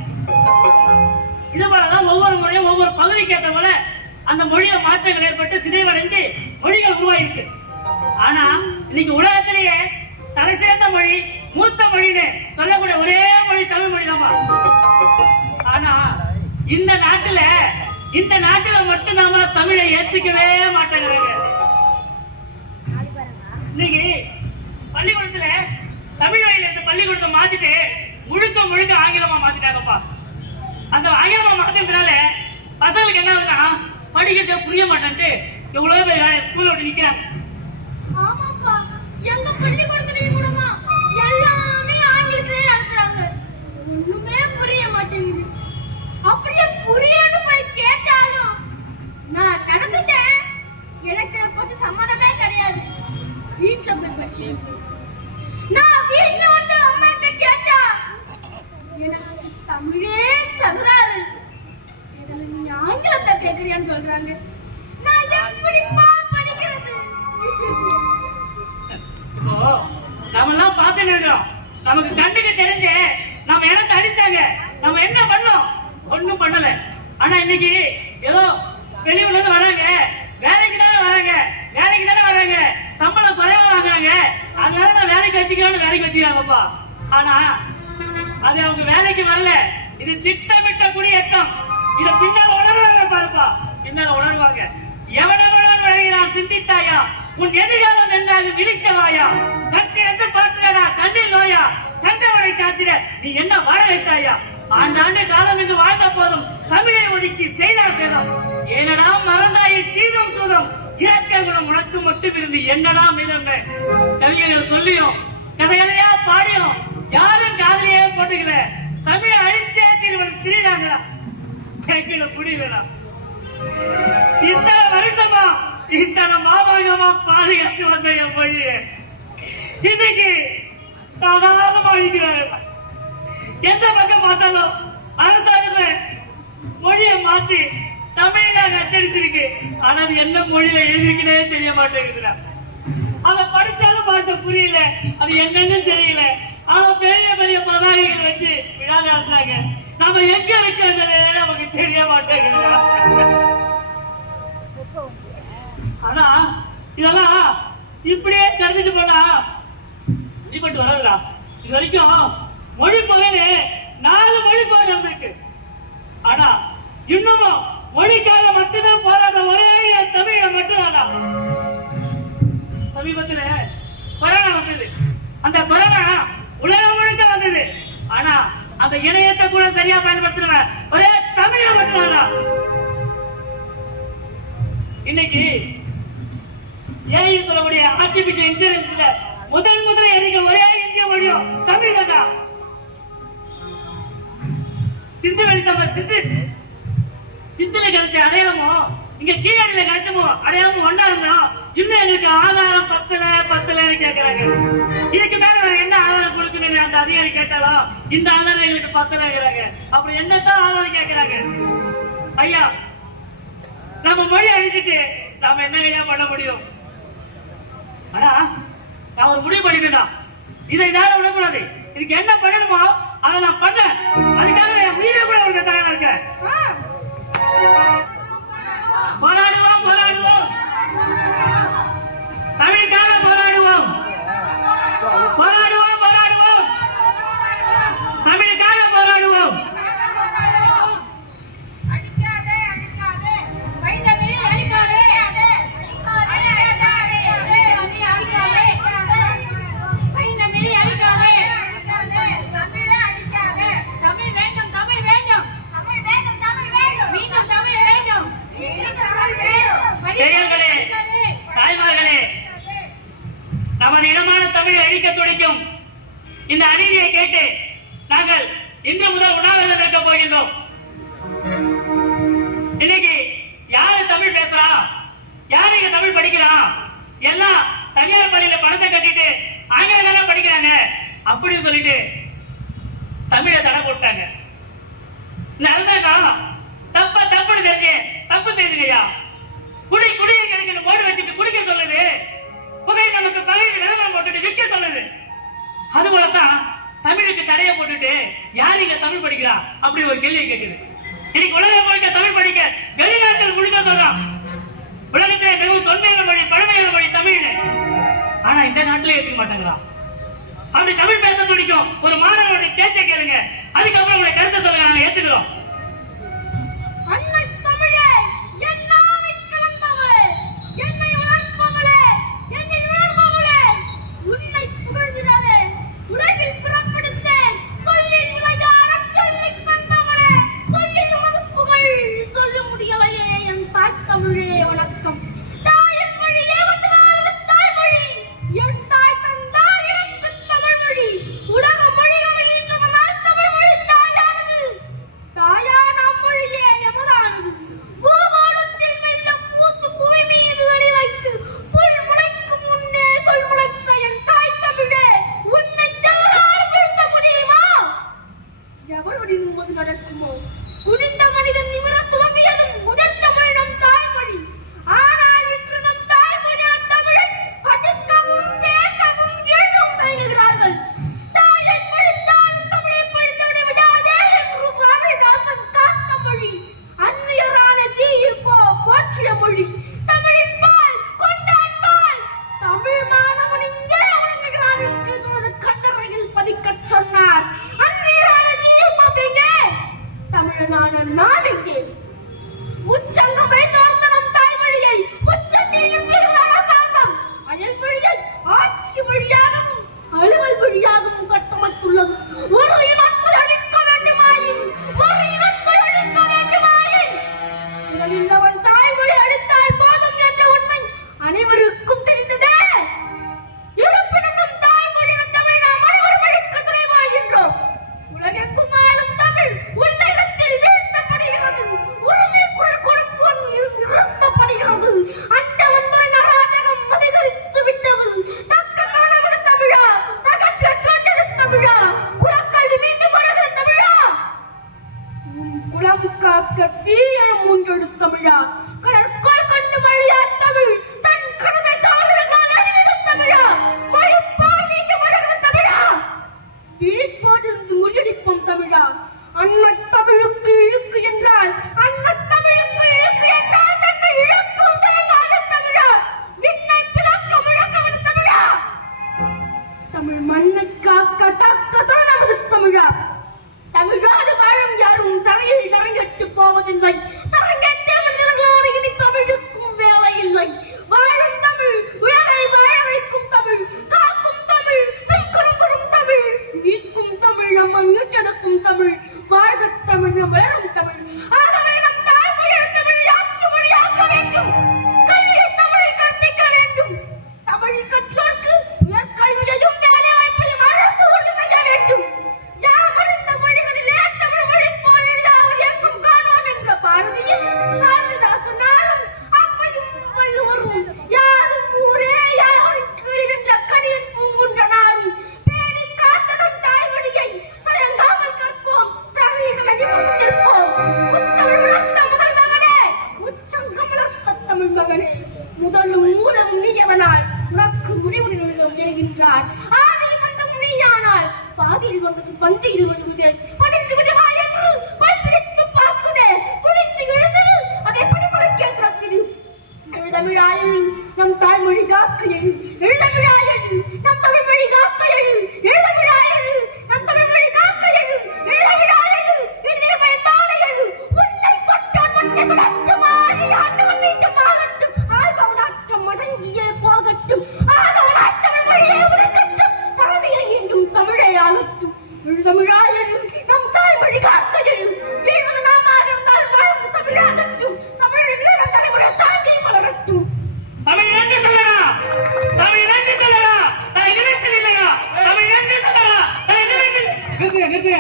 இது போலதான் ஒவ்வொரு முறையும் ஒவ்வொரு பகுதிக்கு ஏற்ற போல அந்த மொழியில மாற்றங்கள் ஏற்பட்டு சிதைவடைஞ்சு மொழிகள் உருவாயிருக்கு ஆனா இன்னைக்கு உலகத்திலேயே தலை சேர்ந்த மொழி மூத்த மொழின்னு சொல்லக்கூடிய ஒரே மொழி தமிழ் மொழி தான் ஆனா இந்த நாட்டுல இந்த நாட்டுல மட்டும் நாம தமிழை ஏத்துக்கவே மாட்டேங்கிறாங்க. இன்னைக்கு பள்ளிக்கூடத்துல தமிழ் வழியில இந்த பள்ளிக்கூடத்தை மாத்திட்டு முழுக்க ஆங்கிலமா மாத்திட்டாங்கப்பா. அந்த ஆங்கிலமா மாத்தினதுனால பசங்களுக்கு என்ன ஆகுதுன்னா படிக்கிறது புரிய மாட்டேன்ட்டு எவ்வளவு பேர் ஸ்கூல்ல விட்டு நிக்கிறாங்க. ஆமாப்பா, எங்க பள்ளிக்கூடத்துலயும் கூடமா எல்லாமே ஆங்கிலத்திலே நடத்துறாங்க. ஒண்ணுமே புரிய மாட்டேங்குது. அப்படியே புரியன்னு போய் கேட்டாலும் நான் கடந்துட்டேன், எனக்கு பத்தி சம்மதமே கிடையாது. வீட்டுல போய் படிச்சு நான் வீட்டுல வந்து அம்மா கிட்ட கேட்டா எனக்கு தமிழே தகுறாரு, இதுல நீ ஆங்கிலத்தை கேட்கறியான்னு சொல்றாங்க. நான் எப்படிப்பா படிக்கிறது? இப்போ நம்ம எல்லாம் பார்த்துட்டு இருக்கோம். நமக்கு கண்ணுக்கு தெரிஞ்சு நம்ம இடத்தை அடிச்சாங்க. நம்ம என்ன பண்ணோம்? ஒண்ணும் பண்ணல. ஆனா இன்னைக்கு ஏதோ வெளியூர்ல இருந்து வராங்க, வேலைக்கு தானே வராங்க, சம்பளம் குறைவா வாங்குறாங்க, அதனால நான் வேலைக்கு வச்சுக்கிறாங்கப்பா. ஆனா அது அவங்க வேலைக்கு வரல. இது திட்டமிட்ட குடியேற்றம். இதை பின்னால் உணர்வாங்க பாருப்பா, பின்னால் உணர்வாங்க. எவனவனான் விளைகிறான் சிந்தித்தாயா, உன் எதிர்காலம் என்றாலும் விழிச்சவாயா, கட்டிருந்து பார்த்துடா கண்ணில் நோயா, கண்டவரை காத்திட நீ என்ன வாழ வைத்தாயா, ஆண்டாண்டு காலம் இங்கு வாழ்ந்த போதும் தமிழை ஒதுக்கி செய்தார் சேதம், ஏனடா மறந்தாயை தீதம் சூதம், இயற்கை குணம் உனக்கு மட்டும் இருந்து என்னடா மீதம். கவிஞர்கள் சொல்லியும் கதைகளையா பாடியும் யாரும் காதலியே போட்டுக்கல. தமிழை அழிச்சே தீர்வன் திரியாங்களா கேட்கல புரியலடா. இத்தனை வருஷமா இத்தனை மாமாங்கமா பாதுகாத்து வந்த என் மொழியை இன்னைக்கு சாதாரணமா அழிக்கிறாங்க. எந்த பக்கம் பார்த்தாலும் அரசாங்கமே மொழியை மாத்தி தமிழை அச்சடிச்சிருக்கு. ஆனா அது என்ன மொழியில எழுதிருக்குன்னே தெரிய மாட்டேங்குதுடா. அதை படிச்சாலும் பாட்ட புரியல, அது என்னன்னு தெரியல. ஆனா பெரிய பதாகைகள் வச்சு விழா நடத்துறாங்க. நம்ம எங்க இருக்கிறது நமக்கு தெரிய மாட்டேங்குதுடா. ஆனா இதெல்லாம் இப்படியே கடந்துட்டு போனா சரிப்பட்டு வராதுடா. இது வரைக்கும் மொழி பகனு 4 மொழி பகை நடந்திருக்கு. ஆனா இன்னமும் மொழிக்காக மட்டுமே போராட ஒரே தமிழ மட்டும்தானா. சமீபத்துல கொரோனா வந்தது. அந்த கொரோனா உலகம் முழுக்க வந்தது. ஆனா அந்த இணையத்தை கூட சரியா பயன்படுத்துற ஒரே தமிழ மட்டும்தானா. இன்னைக்கு ஏஐ சொல்லக்கூடிய ஆர்டிபிஷியல் இன்டெலிஜென்ஸ்ல முதல் அறிக்க ஒரே இந்திய மொழியும் தமிழ் தான். சிந்துல கிடைச்ச அடையாளமும் இங்க கீழடியில கிடைச்சமோ அடையாளமும் ஒன்னா இருந்தோம். இன்னும் எங்களுக்கு ஆதாரம் பத்தலன்னு கேட்கிறாங்க. இதுக்கு மேல வேற என்ன ஆதாரம் கொடுக்கணும்னு அந்த அதிகாரி கேட்டாலும் இந்த ஆதாரம் எங்களுக்கு பத்தலங்கிறாங்க. அப்புறம் என்னத்தான் ஆதாரம் கேட்கிறாங்க? ஐயா, நம்ம மொழி அழிச்சிட்டு நாம என்ன ஐயா பண்ண முடியும்? ஆனா நான் ஒரு முடிவு பண்ணிட்டேன். இதை இதால விடக்கூடாது. இதுக்கு என்ன பண்ணணுமோ அதை நான் பண்ணேன். அதுக்காக என் உயிரை கூட ஒரு தயாரா இருக்கேன். போராடுவோம் தமிழுக்காக போராடுவோம் தமிழுக்காக போராடுவோம். நமது இடமான தமிழை அழிக்க துடிக்கும் இந்த அநீதியை கேட்டு நாங்கள் இன்று முதல் உண்ணாவிரதம் இருக்க போகின்றோம். இன்னைக்கு யாரு தமிழ் பேசுறா, யாரு இங்க தமிழ் படிக்கிறா, எல்லாம் தனியார் பள்ளியில பணத்தை கட்டிட்டு ஆங்கிலம் தானே படிக்கிறாங்க அப்படின்னு சொல்லிட்டு தமிழை தடை போட்டாங்க. இந்த அரசாங்கம் தப்புன்னு தெரிஞ்சு தப்பு செய்துங்கய்யா. குடியை கிடைக்கணும் போர்டு வச்சுட்டு குடிக்க சொல்லுது. புகை நமக்கு பகைக்கு விளம்பரம் போட்டுட்டு விற்க சொல்லுது. அது போலதான் தமிழுக்கு தடையை போட்டுட்டு யாரு இங்க தமிழ் படிக்கிறா அப்படி ஒரு கேள்வி கேட்குது. இன்னைக்கு உலகம் முழுக்க தமிழ் படிக்க வெளிநாட்டில் முழுக்க சொல்றான். உலகத்திலே மிகவும் தொன்மையான மொழி, பழமையான மொழி தமிழ்னு. ஆனா இந்த நாட்டிலே ஏத்துக்க மாட்டேங்கிறான். அப்படி தமிழ் பேச துடிக்கும் ஒரு மாணவனுடைய பேச்சை கேளுங்க, அதுக்கப்புறம் உங்களை கருத்தை சொல்லுங்க, நாங்க ஏத்துக்கிறோம். அன்னை தமிழே வழியாகவும் கட்டமைத்துள்ளது. ஒரு இனத்தை அழிக்க வேண்டுமாயின் முதலில் அவன் தாய்மொழி அழித்தால் போதும் என்ற உண்மை அனைவருக்கும் தெரிந்ததே. இருப்பினும் நம் தாய்மொழி தமிழை நாம் அனைவரும் அழிக்க துணைவாகின்றோம். உலகெங்கும் ஆளும் தமிழ் உள்ள இடத்தில் வீழ்த்தப்படுகிறது. உரிமை குரல் கொடுப்போம் நிறுத்தப்படுகிறது. அண்ட வந்தொரு நராஜகம் அதிகரித்து விட்டது. தக்க காணவன தமிழா, தகற்ற கண்டெடுத்த தமிழா, குலக்கல்வி மீண்டும் வருகிற தமிழா, குலம் காக்க தீயம் மூன்றெடுத்த தமிழா, கடற்கோள் கொண்டு மழியா தமிழ் தன் கடமை தாரர்களால் அணிவிடும் தமிழா, மொழிப்போர் மீண்டும் வருகிற தமிழா, விழிப்போடிருந்து முறியடிப்போம் தமிழா. அன்னத் தமிழுக்கு இழுக்கு என்றால் அன்னத் தமிழுக்கு இழுக்கு என்றால் தன்னை இழக்கவும் தயங்காத தமிழா, விண்ணை பிளக்க முழக்கவன தமிழா. தமிழ் மண்ணை காக்க தக்கதான் நமது தமிழா. தமிழோடு வாழும் யாரும் தரையில் தரங்கட்டு போவதில்லை. தரங்கட்ட மனிதர்களோடு இனி தமிழுக்கும் வேலை இல்லை. வாழும் தமிழ், உலகை வாழ வைக்கும் தமிழ், காக்கும் தமிழ், நம் குடும்பம் தமிழ், மீட்கும் தமிழ், நம்ம மீட்டெடுக்கும் தமிழ், வாழ்க தமிழ், வளரும் தமிழ். ஆகவே நம் தாய்மொழி தமிழை ஆட்சி மொழியாக்க வேண்டும். கல்வியை தமிழில் கற்பிக்க வேண்டும். தமிழ் கற்றோர்க்கு உயர்கல்வியையும் வேலை வாய்ப்பையும் அரசு உறுதி செய்ய வேண்டும். யார் அறிந்த மொழிகளிலே தமிழ் மொழி போல் இல்லாமல் எங்கும் காணோம் என்ற பாரதியில் பாரதிதாசனாரும் அம்மையும் வள்ளுவரும் யாரும் ஊரே யாரும் கீழ் என்ற கடியின் பூங்குன்றனாரும் பேணி காத்தனும் தாய்மொழியை தயங்காமல் கற்போம். தமிழ்களை நிற்போம். முத்தமிழ் வளர்த்த முதல் மகனே, உச்சங்கம் வளர்த்த தமிழ் மகனே, முதலும் மூலம் நீயவனால் உனக்கு முடிவு எழுகின்றார். ஆதியில் வந்த முனியானால் பாதியில் வந்தது பந்தியில் வந்தது. படித்து விடுவா என்று பல்பிடித்து பார்க்குதே, துணித்து எழுதது அதை படிப்பதற்கே திறத்திடு. எழுதமிழாயல் நம் தாய்மொழி காக்க எழு, எழுதமிழாயல் நம் தமிழ் மொழி காக்க எழு, எழுதமிழாயல் நம் தமிழ் மொழி காக்க எழு, எழுதமிழாயல் இதில் பயத்தான எழு. உன்னை தொட்டால் மட்டை தொடட்டும், ஆடி ஆண்டவன் மீண்டும் ஆகட்டும், ஆழ்பவன் ஆட்டம் மடங்கியே போகட்டும், ஆதவன் ஆட்டவன் மொழியே உதக்கட்டும், தரணியை மீண்டும் தமிழை ஆளட்டும். எழுதமிழாயல் நம் தாய்மொழி காக்க எழு, வீழ்வது நாமாக இருந்தால் வாழ்ந்து தமிழாகட்டும், தமிழ் இளைய தலைமுறை தாங்கி வளரட்டும். தமிழ் நன்றி சொல்லடா, தமிழ் நன்றி சொல்லடா, தாய் நினைத்தது இல்லையா? தமிழ் நன்றி சொல்லடா, தாய் நினைத்தது. நிறுத்துங்க.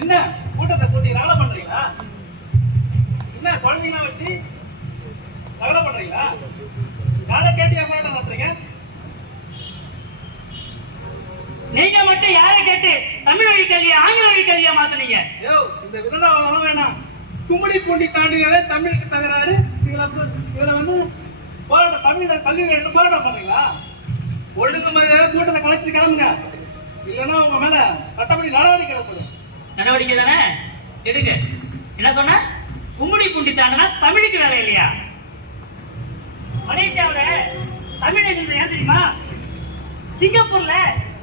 என்ன கூட்டத்தை கூட்டி ரகலை பண்றீங்களா? என்ன குழந்தைங்களா வச்சு ரகலை பண்றீங்களா? யாரை கேட்டு போராட்டம் நடத்துறீங்க? நீங்க மட்டும் யாரை கேட்டு தமிழ் வழி கல்வியை ஆங்கில வழி கல்வியா மாத்துனீங்க? யோ, இந்த விதண்டாவதெல்லாம் வேணாம். கும்மிடி பூண்டி தாண்டினாலே தமிழுக்கு தகராறு. இதுல வந்து போராட்டம், தமிழ் கல்வி வேணும் போராட்டம் பண்றீங்களா? ஒழுங்கு மாதிரி கூட்டத்தை கலைச்சிட்டு கிளம்புங்க. இல்லைன்னா உங்க மேல சட்டப்படி நடவடிக்கை எடுக்கப்படும். நடவடிக்கை தானே எடுங்க. என்ன சொன்ன? கும்மிடி பூண்டி தாண்டனா தமிழுக்கு வேலை இல்லையா? மலேசியாவுல தமிழ் ஏன் தெரியுமா? சிங்கப்பூர்ல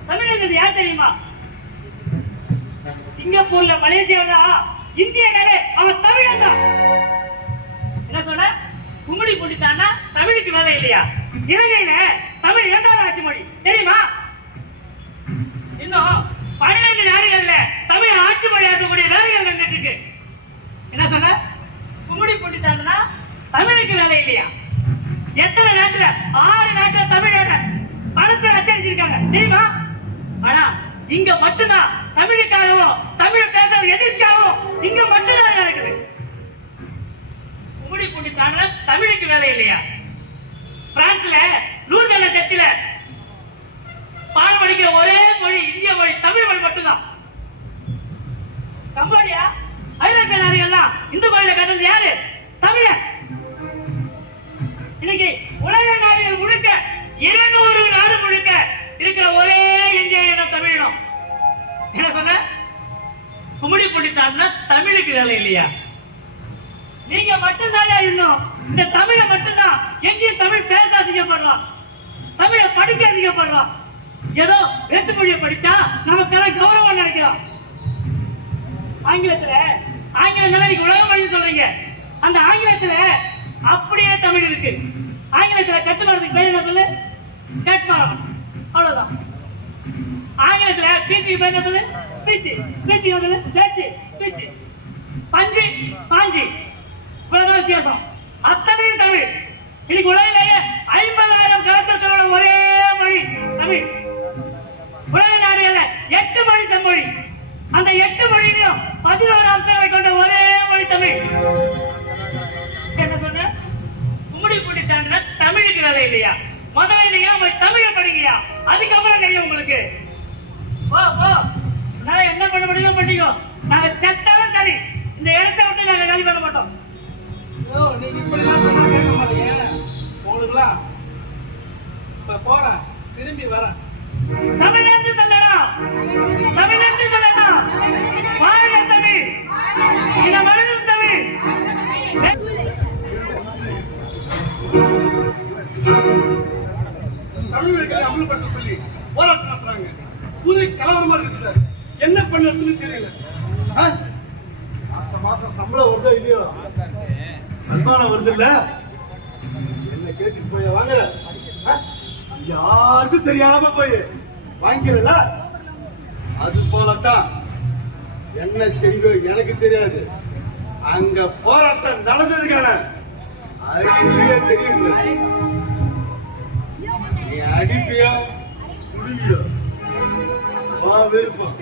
தமிழ் யார் தெரியுமா? சிங்கப்பூர்ல மலேசியாவில இந்தியனாலே அவன் தமிழன் தான். என்ன சொன்ன? கும்மிடி பூண்டி தாண்டா தமிழுக்கு வேலை இல்லையா? இலங்கையில தமிழ் இரண்டாவது ஆட்சி மொழி தெரியுமா? இன்னும் 12 நாடுகள்ல தமிழ் ஆட்சி மொழியாக்கக்கூடிய வேலைகள் நடந்துட்டு இருக்கு. என்ன சொன்ன? கும்மிடி பூண்டி தாண்டனா தமிழுக்கு வேலை இல்லையா? எத்தனை நாட்டுல? 6 நாட்டுல தமிழ் பணத்தை அச்சடிச்சிருக்காங்க தெரியுமா? ஆனா இங்க மட்டும்தான் தமிழுக்காகவும் தமிழ் பேசுறது எதிர்க்காகவும் இங்க மட்டும்தான் நடக்குது. கும்மிடி பூண்டி தாண்டனா தமிழுக்கு வேலை இல்லையா? பிரான்ஸ்ல லூர்தல்ல சர்ச்சில் பாடம் படிக்கிற ஒரே மொழி இந்திய மொழி தமிழ் மொழி மட்டும்தான். கம்போடியா, ஐரோப்பிய நாடுகள்லாம் இந்து கோயில கட்டது யாரு? தமிழன். இன்னைக்கு உலக நாடுகள் முழுக்க 200 நாடு முழுக்க இருக்கிற ஒரே இந்திய இனம் தமிழினம். என்ன சொன்ன? கும்மிடி பூண்டி தாண்டனா தமிழுக்கு வேலை இல்லையா? நீங்க மட்டும்தான் இன்னும் இந்த தமிழை மட்டும்தான் எங்கேயும் தமிழ் பேச அசிங்கப்படுறான், தமிழை படிக்க அசிங்கப்படுறான். ஏதோ வேற்று மொழியை படிச்சா நமக்கெல்லாம் கௌரவம் நினைக்கிறோம். ஆங்கிலத்துல ஆங்கிலம் உலக மொழி சொல்றீங்க. அந்த ஆங்கிலத்துல அப்படியே தமிழ் இருக்கு. ஆங்கிலத்துல கட்டுமானத்துக்கு பேர் என்ன சொல்லு? கேட்மானம். அவ்வளவுதான். ஆங்கிலத்துல பீச்சுக்கு பேர் என்னது? ஸ்பீச். ஸ்பீச் வந்து பேச்சு. ஸ்பீச். பஞ்சு ஸ்பாஞ்சு. இவ்வளவுதான் வித்தியாசம். அத்தனையும் தமிழ். இன்னைக்கு உலகிலேயே 50,000 கலத்திற்களோட ஒரே மொழி தமிழ். உலக நாடுகள்ல 8 மொழி செம்மொழி. அந்த 8 மொழியிலும் 11 அம்சங்களை கொண்ட ஒரே மொழி தமிழ். என்ன சொன்ன? கும்முடி பூட்டி தாண்டினா தமிழுக்கு வேலை இல்லையா? முதல்ல நீங்க போய் தமிழை படிங்கயா, அதுக்கப்புறம் தெரியும் உங்களுக்கு. போ போ, நான் என்ன பண்ண முடியுமோ பண்ணிக்கோ. நாங்க செத்தாலும் சரி, இந்த இடத்தை விட்டு நாங்க காலி பண்ண மாட்டோம். நீங்க இப்படிலாம் சொன்னா கேட்க மாட்டீங்க. உங்களுக்குலாம் இப்ப போறேன், திரும்பி வரேன். தமிழ் என்று சொல்லலாம், தமிழ் என்று சொல்லலாம். வாழ்க தமிழ், இன வளரும் தமிழ். தமிழ் வழிகளை அமல்படுத்த சொல்லி போராட்டம் நடத்துறாங்க. ஊரே கலவரமா இருக்கு சார். என்ன பண்ணுறதுன்னு தெரியல. மாசம் மாசம் சம்பளம் வருதோ இல்லையோ, சன்மானம் வருது இல்ல, என்ன கேட்டுட்டு போய் வாங்குற, யாருக்கும் தெரியாம போய் வாங்கிறல. அது போலத்தான் என்ன செய்வோம் எனக்கு தெரியாது. அங்க போராட்டம் நடந்ததுக்கான அறிகுறியே தெரியல. நீ அடிப்பியோ சுடுவியோ வா விருப்பம்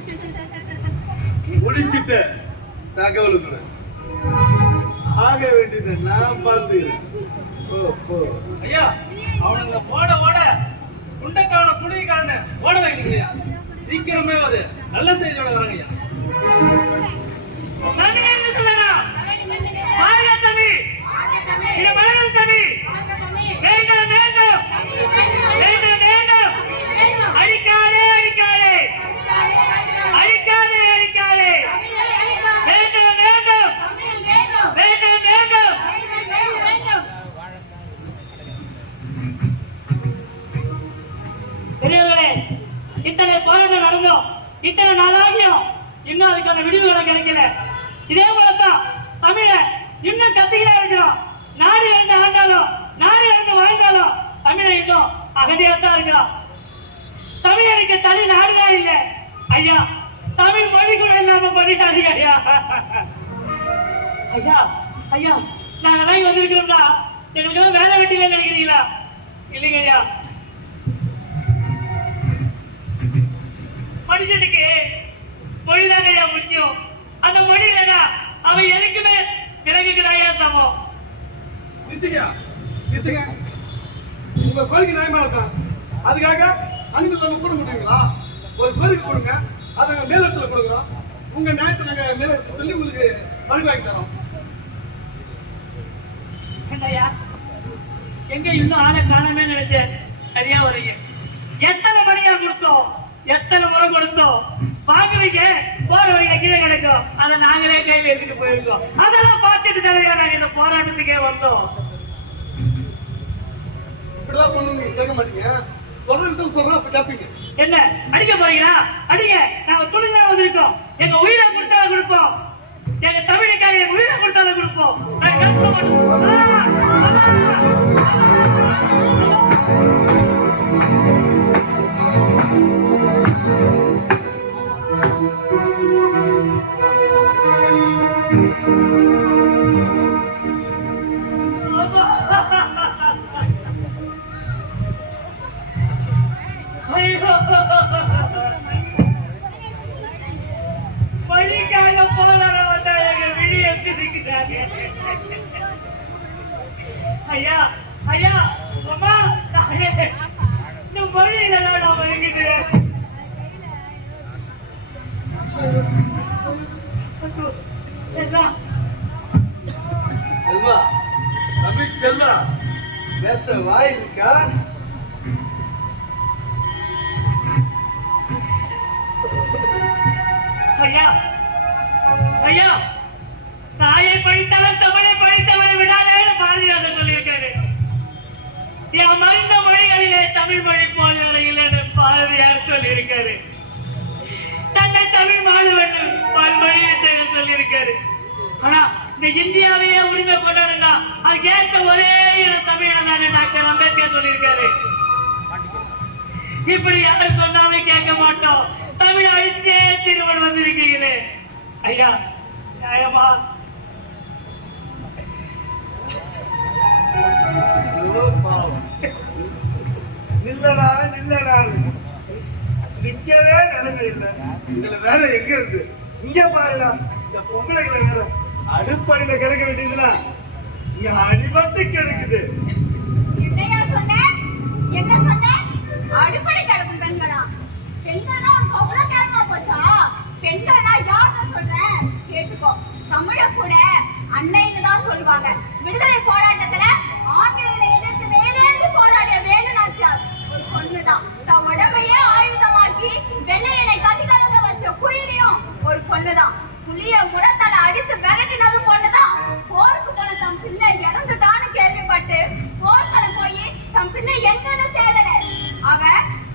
முடிச்சிட்ட தகவலுக்குள்ள ஆக வேண்டியதை நான் பார்த்துக்கிறேன். ஐயா அவனுங்க ஓட ஓட குண்டைக்கான புளிக்கான ஓட வைக்கிறீங்க. சீக்கிரமே ஒரு நல்ல செய்தியோட வராங்க ஐயா. தமிழ் என்று சொல்லலாம், வாழ்க தமிழ், இன வளரும் தமிழ். வேண்டும் வேண்டும் வேண்டும் வேண்டும், அழிக்காதே அழிக்காதே அழிக்காதே அழிக்காதே, வேண்டும் வேண்டும் வேண்டும் வேண்டும். பெரியவர்களே, இத்தனை போராட்டம் நடந்தோம், இத்தனை நாளாகியும் இன்னும் அதுக்கான விடிவுகளை கிடைக்கல. இதே போலத்தான் தமிழ இன்னும் கத்திக்கிட்டே இருக்கிறோம். நாடு இழந்து ஆண்டாலும் நாடு இழந்து வாழ்ந்தாலும் தமிழை இன்னும் அகதியாத்தான் இருக்கிறோம். தமிழனுக்கு தனி நாடுதான் இல்லை ஐயா, தமிழ் மொழி கூட இல்லாம பண்ணிட்டாங்க ஐயா. ஐயா ஐயா, நாங்கெல்லாம் வந்திருக்கிறோம்னா எங்களுக்கு எல்லாம் வேலை வெட்டில நினைக்கிறீங்களா? இல்லைங்க ஐயா, மனுஷனுக்கு மொழிதாங்க ஐயா முக்கியம். அந்த மொழி இல்லைன்னா அவன் எதுக்குமே விலகுகிறாயா சமம். நிறுத்துங்க நிறுத்துங்க, உங்க கோரிக்கை நியாயமா இருக்கா? அதுக்காக அன்பு நம்ம கூட முடியுங்களா? ஒரு கோரிக்கை கொடுங்க, அதை நாங்கள் மேலிடத்துல கொடுக்குறோம். உங்க நியாயத்தை நாங்கள் மேலிடத்துல சொல்லி உங்களுக்கு மனு வாங்கி தரோம். என்னய்யா, எங்க இன்னும் ஆளை காணமே நினைச்சேன். சரியா வரீங்க. எத்தனை மணியா கொடுத்தோம், எத்தனை முறை கொடுத்தோம். பாக்குறீங்க போற வழியில கீழே கிடைக்கும், அதை நாங்களே கையில எடுத்துட்டு போயிருக்கோம். அதெல்லாம் பார்த்துட்டு தானே நாங்க இந்த போராட்டத்துக்கே வந்தோம். இப்படிதான் சொன்னீங்க, கேட்க மாட்டீங்க. சொல்றது சொல்றோம், அப்படி கேட்பீங்க. என்ன அடிக்க போறீங்களா? அடிங்க, நாங்க துணிதான் வந்திருக்கோம். எங்க உயிரை கொடுத்தாலும் கொடுப்போம், எங்க தமிழுக்காக எங்க உயிரை கொடுத்தாலும் கொடுப்போம். நாங்க கலக்க மாட்டோம். மொழிக்காக போராட வந்தா எங்க விழி எத்திருக்கிறாங்க. ஐயா ஐயா, அம்மா தாயே, இந்த மொழியில நான் வருகிறேன். செல்வா, தமிழ் செல்வா, பேச வாய் இருக்கா? ஐயா ஐயா, தாயை படித்தாலும் தமிழை படித்தவரை விடாதேன்னு பாரதியார் சொல்லியிருக்காரு. என் மறைந்த மொழிகளிலே தமிழ் மொழி போல் இல்லைன்னு பாரதியார் சொல்லியிருக்காரு. தன்னை தமிழ் மாணவன் பல்மொழியை சொல்லியிருக்காரு. ஆனா இந்த இந்தியாவையே உரிமை கொண்டாடுங்க, அதுக்கு ஏற்ற ஒரே தமிழ் டாக்டர் அம்பேத்கர் சொல்லியிருக்காரு. இப்படி யார் சொன்னாலும் கேட்க மாட்டோம். தமிழ் அழிச்சே திருவன் வந்திருக்கீங்களே ஐயா, நியாயமா? நில்லடா நில்லடா, நிக்கவே நிலைமை இல்லை. இதுல வேற எங்க இருக்கு? இங்க பாருடா, இந்த பொம்பளைகளை வேற அடுப்படியில கிடக்க வேண்டியதுல இங்க அடிபட்டு கிடக்குது. என்னையா சொன்ன? என்ன சொன்ன? அடிப்படை கிடக்கும் பெண்களா? பெண்கள்னா உனக்கு அவ்வளவு கேட்கமா போச்சா? பெண்கள்னா யாருன்னு சொல்றேன் கேட்டுக்கோ. தமிழ கூட அன்னைன்னு தான் சொல்லுவாங்க. விடுதலை போராட்டத்துல ஆங்கிலேயரை எதிர்த்து மேலேந்து போராடிய வேலு நாச்சியார் ஒரு பொண்ணுதான். தன் உடம்பையே ஆயுதமாக்கி வெள்ளையனை கதி கலங்க வச்ச குயிலியும் ஒரு பொண்ணுதான். புலிய முடத்தலை அடித்து விரட்டினது பொண்ணுதான். போருக்கு போன தம் பிள்ளை இறந்துட்டான்னு கேள்விப்பட்டு போர்க்களம் போய் தம் பிள்ளை எங்கன்னு தேடல. அவ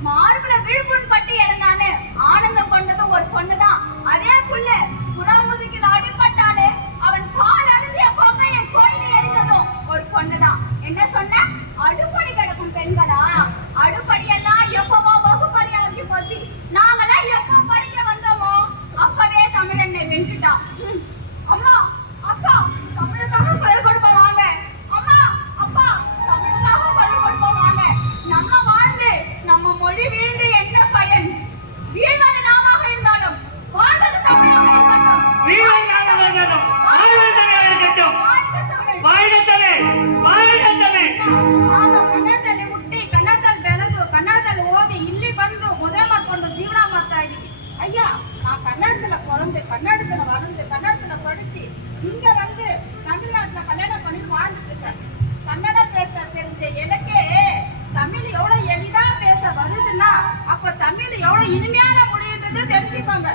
மார்புல விழுப்புண் பட்டு இறந்தான்னு ஆனந்தம் கொண்டதும் ஒரு பொண்ணுதான். அதே புள்ள புறாமுதுக்கு அடிப்பட்டானு அவன் பால் அருந்திய பொம்மையை கோயில எரிந்ததும் ஒரு பொண்ணுதான். என்ன சொன்ன? அடுப்படி கிடக்கும் பெண்களா? அடுப்படியெல்லாம் எப்பவோ வகுப்படியாகி போச்சு. நாங்களாம் எப்போ படிக்க வந்தோமோ அப்பவே தமிழனை வென்றுட்டான். அம்மா அக்கா, தமிழுக்காக குரல் கொடுப்போம் வாங்க. அம்மா அப்பா, தமிழுக்காக குரல் கொடுப்போம் வாங்க. நம்ம வாழ்ந்து நம்ம மொழி வீழ்ந்து என்ன பயன்? வீழ்வது நாமாக இருந்தாலும் வாழ்வது தமிழாக இருக்கட்டும். வீழ்வது நாமாக இருந்தாலும் வாழ்வது தமிழாக இருக்கட்டும். வாழ்க தமிழ், வாழ்க தமிழ். ನಾನು ಕನ್ನಡದಲ್ಲಿ ಹುಟ್ಟಿ ಕನ್ನಡದಲ್ಲಿ ಬೆಳೆದು ಕನ್ನಡದಲ್ಲಿ ಓದಿ ಇಲ್ಲಿ ಬಂದು ಮದುವೆ ಮಾಡ್ಕೊಂಡು ಜೀವನ ಮಾಡ್ತಾ ಇದ್ದೀವಿ. ஐயா, நான் கன்னடத்துல பிறந்து கன்னடத்துல வளர்ந்து கன்னடத்துல படிச்சு இங்க வந்து தமிழ்நாட்டுல கல்யாணம் பண்ணி வாழ்ந்துட்டு இருக்கேன். கன்னடம் பேச தெரிஞ்ச எனக்கே தமிழ் எவ்வளவு எளிதா பேச வருதுன்னா அப்ப தமிழ் எவ்வளவு இனிமையான மொழின்றது தெரிஞ்சுக்கோங்க.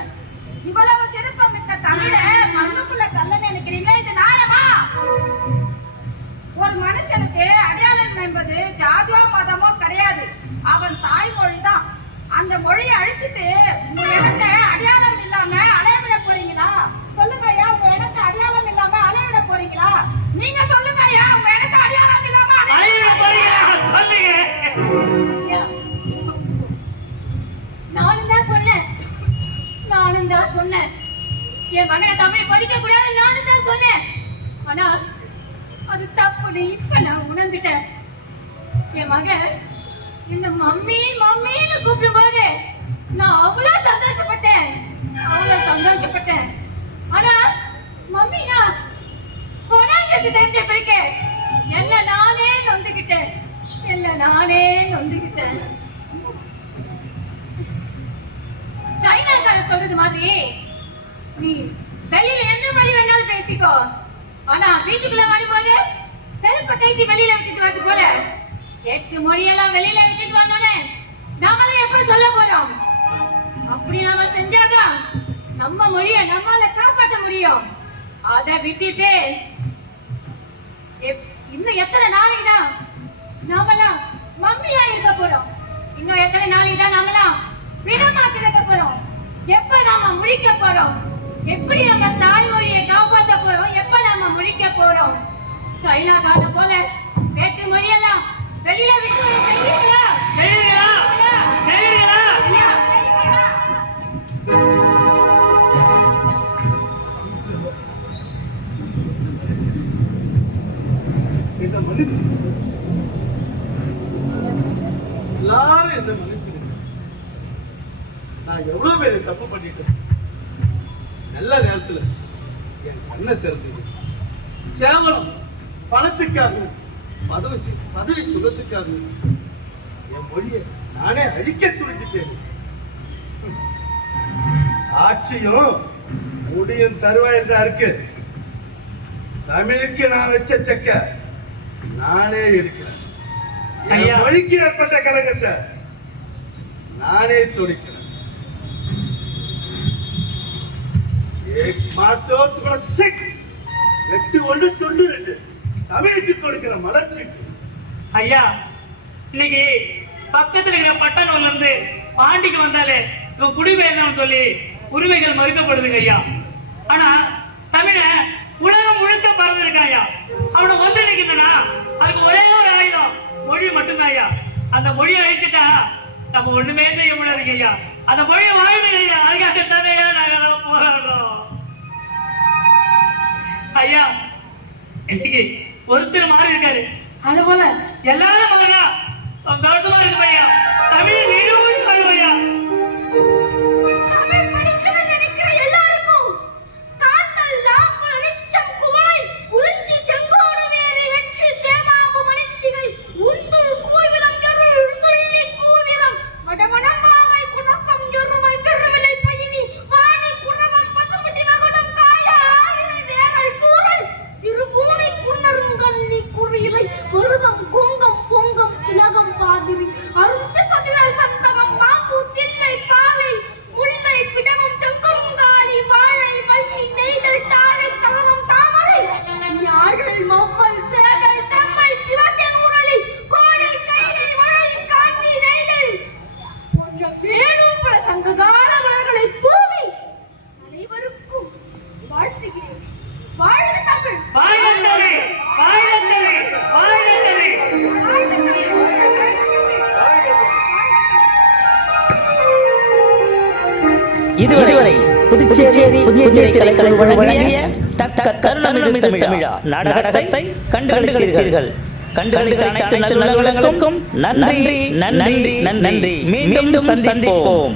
இவ்வளவு சிறப்புமிக்க தமிழை மண்ணுக்குள்ள தள்ள நினைக்கிறீங்களா? இது நியாயமா? ஒரு மனுஷனுக்கு அடையாளம் என்பது ஜாதியோ மதமோ கிடையாது. அவன் தாய்மொழி தான். அந்த மொழியை அழிச்சிட்டு உங்க இடத்தை அடையாளம் இல்லாம அலையவிட போறீங்களா? சொல்லுங்க ஐயா, உங்க இடத்தை அடையாளம் இல்லாம அலையவிட போறீங்களா? நீங்க சொல்லுங்க ஐயா, உங்க இடத்தை அடையாளம் இல்லாம அலையவிட போறீங்களா? சொல்லுங்க. நானும் தான் சொன்னேன் என் மகனை தமிழ் படிக்க கூடாது. நானும் தான் சொன்னேன். ஆனா அது தப்புன்னு இப்ப நான் உணர்ந்துட்டேன். என் மகன் இந்த மம்மி மம்மின்னு கூப்பிடும் போது நான் அவ்வளவு சந்தோஷப்பட்டேன். ஆனா மம்மினா பொறாங்கிறது தெரிஞ்ச பிறகு என்ன நானே நொந்துகிட்டேன். சைனாக்காரன் சொல்றது மாதிரி நீ வெளியில எந்த மாதிரி வேணாலும் பேசிக்கோ, ஆனா வீட்டுக்குள்ள வரும்போது செருப்ப கைக்கு வெளியில விட்டுட்டு வரது போல 8 மொழியெல்லாம் வெளியில விட்டுட்டு வந்தோன்னே நாமளே எப்ப சொல்ல போறோம்? அப்படி நாம செஞ்சாதான் நம்ம மொழிய நம்மால காப்பாற்ற முடியும். அதை விட்டுட்டு இன்னும் எத்தனை நாளைக்கு தான் நாமெல்லாம் மம்மியா இருக்க போறோம்? இன்னும் எத்தனை நாளைக்கு தான் நாமெல்லாம் விடமாட்டு இருக்க போறோம்? எப்ப நாம முடிக்க போறோம்? எப்படி நம்ம தாய்மொழியை காப்பாற்ற போறோம்? எப்ப நாம முடிக்க போறோம்? சைனாக்கான போல 8 மொழியெல்லாம் வெளியில விட்டு செய்வீங்களா? என்ன மன்னிச்சு எல்லாரும் என்ன மன்னிச்சுங்க. நான் எவ்வளவு பேர் தப்பு பண்ணிட்டேன். நல்ல நேரத்துல என் கண்ணை திறந்தது. கேவலம் பணத்துக்காக பதவி சுகத்துக்காக என் மொழியை நானே அழிக்க துணிச்சிட்டேன். ஆட்சியும் முடியும் தருவாயில் தான் இருக்கு. தமிழுக்கு நான் வச்ச செக்க நானே எடுக்கிறேன். என் மொழிக்கு ஏற்பட்ட கலகத்தை நானே துடிக்கிறேன். தமிழுக்கு கொடுக்கிற மலர்ச்சி ஐயா. இன்னைக்கு பக்கத்துல இருக்கிற பட்டணம்ல இருந்து பாண்டிக்கு வந்தாலே இவன் குடிபெயர்ந்தவன் சொல்லி உரிமைகள் மறுக்கப்படுதுங்க ஐயா. ஆனா தமிழ உலகம் முழுக்க பறந்துருக்கான் ஐயா. அவனை வந்து நிக்கணும்னா அதுக்கு ஒரே ஒரு ஆயுதம் மொழி மட்டும்தான் ஐயா. அந்த மொழியை அழிச்சுட்டா நம்ம ஒண்ணுமே செய்ய முடியாதுங்க ஐயா. அந்த மொழி வாய்மையில ஐயா, அதுக்காகத்தானே நாங்கெல்லாம் போராடுறோம் ஐயா. இன்னைக்கு ஒருத்தர் மாறி இருக்காரு, அது போல எல்லாரும் மாறினா சந்தோஷமா இருக்கும் ஐயா. தமிழ் நீடோடி வாழும் ஐயா. தமிழ் படிக்கணும்னு நினைக்கிற எல்லாருக்கும் காத்தல் லாம்பல் நிச்சம் குவளை உளுந்தி செங்கோடு வேலை வெற்றி தேமாவு மணிச்சிகை உந்துள் கூவிலம் எருள் சொல்லி கூவிலம் மடமணம் வாகை குணசம் எருமை தெருவிலை பயணி வாணி குணவம் பசுமுடி மகுடம் காய ஆவினை வேரல் சூரல் சிறு பூனை குன்னருங்கண்ணி குறியிலை மருதம் பொங்கம் பொங்கம் திலகம் பாதிரி அருந்த சதிரல் சந்தகம் மாம்பூ தில்லை பாலை முல்லை பிடகம் செங்கருங்காலி வாழை வள்ளி நெய்தல் தாழை தவம் தாமரை யாழல் மவ்வல் சேவல் தம்மல் சிவத்தின் உடலி கோயில் கைலை மழை காந்தி நெய்தல் போன்ற வேணும் பல சங்ககால மலர்களை தூவி அனைவருக்கும் வாழ்த்துகிறேன். வாழ்க தமிழ்! வாழ்க தமிழ்! வாழ்க தமிழ்! வாழ்க தமிழ்! வாழ்க தமிழ்! இதுவரை புதுச்சேரி புதிய கலைகளை வழங்கிய தக்க தருணம் தமிழா நாடகத்தை கண்டுகளித்தீர்கள். கண்டுகளித்த அனைத்து நல்ல உள்ளங்களுக்கும் நன்றி நன்றி நன்றி. மீண்டும் சந்திப்போம்.